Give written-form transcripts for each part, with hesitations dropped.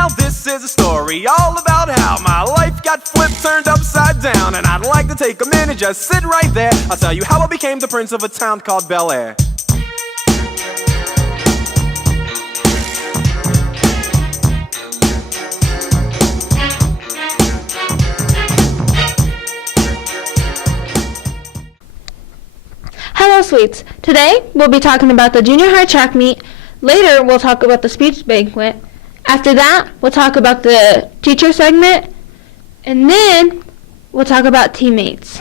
Now this is a story all about how my life got flipped, turned upside down. And I'd like to take a minute, just sit right there. I'll tell you how I became the prince of a town called Bel Air. Hello, Sweets. Today, we'll be talking about the junior high track meet. Later, we'll talk about the speech banquet. After that, we'll talk about the teacher segment. And then, we'll talk about teammates.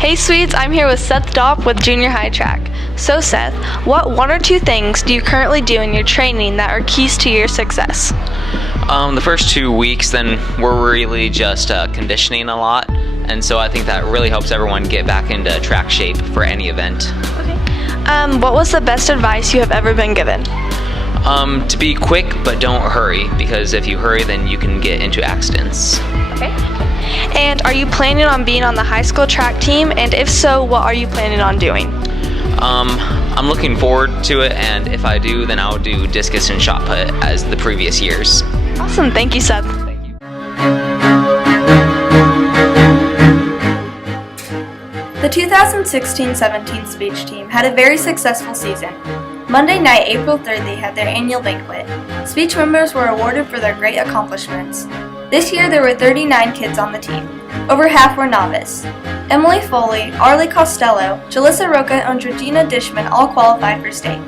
Hey Swedes, I'm here with Seth Dopp with Junior High Track. So Seth, what one or two things do you currently do in your training that are keys to your success? The first 2 weeks, then we're really just conditioning a lot, and so I think that really helps everyone get back into track shape for any event. Okay. What was the best advice you have ever been given? To be quick, but don't hurry, because if you hurry, then you can get into accidents. Okay. And are you planning on being on the high school track team? And if so, what are you planning on doing? I'm looking forward to it, and if I do, then I'll do discus and shot put as the previous years. Awesome. Thank you, Seth. Thank you. The 2016-17 speech team had a very successful season. Monday night, April 3rd, they had their annual banquet. Speech members were awarded for their great accomplishments. This year, there were 39 kids on the team. Over half were novice. Emily Foley, Arlie Costello, Jalissa Roca, and Georgina Dishman all qualified for state.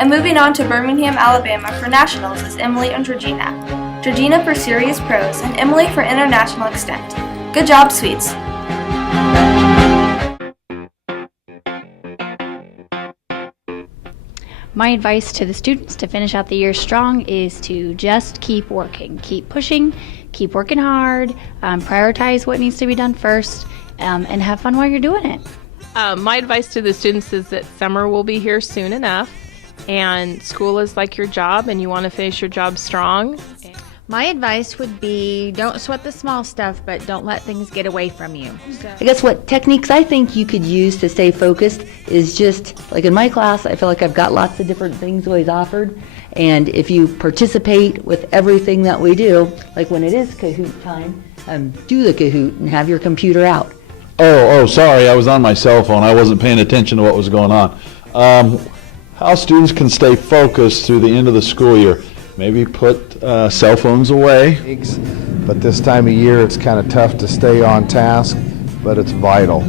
And moving on to Birmingham, Alabama for nationals is Emily and Georgina. Georgina for Serious Pros and Emily for International Extent. Good job, Sweets! My advice to the students to finish out the year strong is to just keep working, keep pushing, keep working hard, prioritize what needs to be done first, and have fun while you're doing it. My advice to the students is that summer will be here soon enough, and school is like your job, and you want to finish your job strong. My advice would be don't sweat the small stuff, but don't let things get away from you. I guess what techniques I think you could use to stay focused is just, like in my class, I feel like I've got lots of different things always offered. And if you participate with everything that we do, like when it is Kahoot time, do the Kahoot and have your computer out. Oh, sorry, I was on my cell phone. I wasn't paying attention to what was going on. How students can stay focused through the end of the school year. Maybe put cell phones away. But this time of year it's kind of tough to stay on task, but it's vital.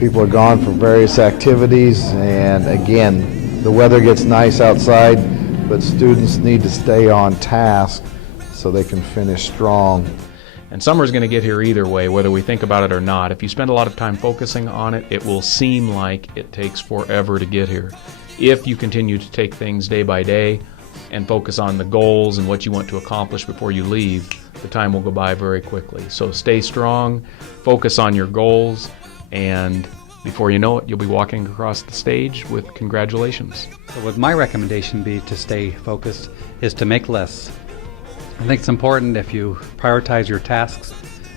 People are gone for various activities, and again, the weather gets nice outside, but students need to stay on task so they can finish strong. And summer's going to get here either way, whether we think about it or not. If you spend a lot of time focusing on it, it will seem like it takes forever to get here. If you continue to take things day by day and focus on the goals and what you want to accomplish before you leave, the time will go by very quickly. So stay strong, focus on your goals, and before you know it, you'll be walking across the stage with congratulations. So what my recommendation be to stay focused is to make lists. I think it's important if you prioritize your tasks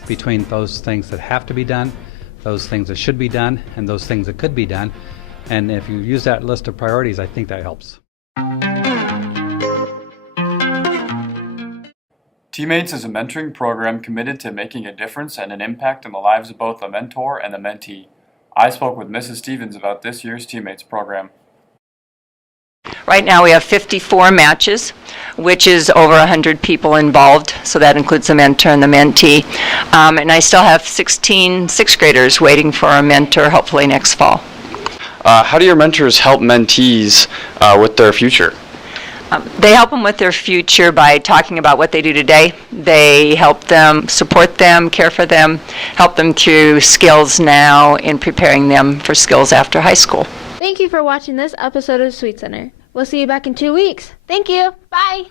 between those things that have to be done, those things that should be done, and those things that could be done. And if you use that list of priorities, I think that helps. Teammates is a mentoring program committed to making a difference and an impact in the lives of both the mentor and the mentee. I spoke with Mrs. Stevens about this year's Teammates program. Right now we have 54 matches, which is over 100 people involved, so that includes the mentor and the mentee. And I still have 16 sixth graders waiting for a mentor, hopefully next fall. How do your mentors help mentees with their future? They help them with their future by talking about what they do today. They help them, support them, care for them, help them through skills now and preparing them for skills after high school. Thank you for watching this episode of Sweet Center. We'll see you back in 2 weeks. Thank you. Bye.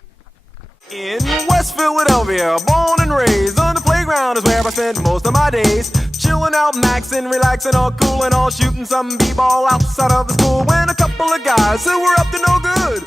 In West Philadelphia, born and raised, on the playground is where I spend most of my days. Chilling out, maxing, relaxing, all cool and all, shooting some b-ball outside of the school when a couple of guys who were up to no good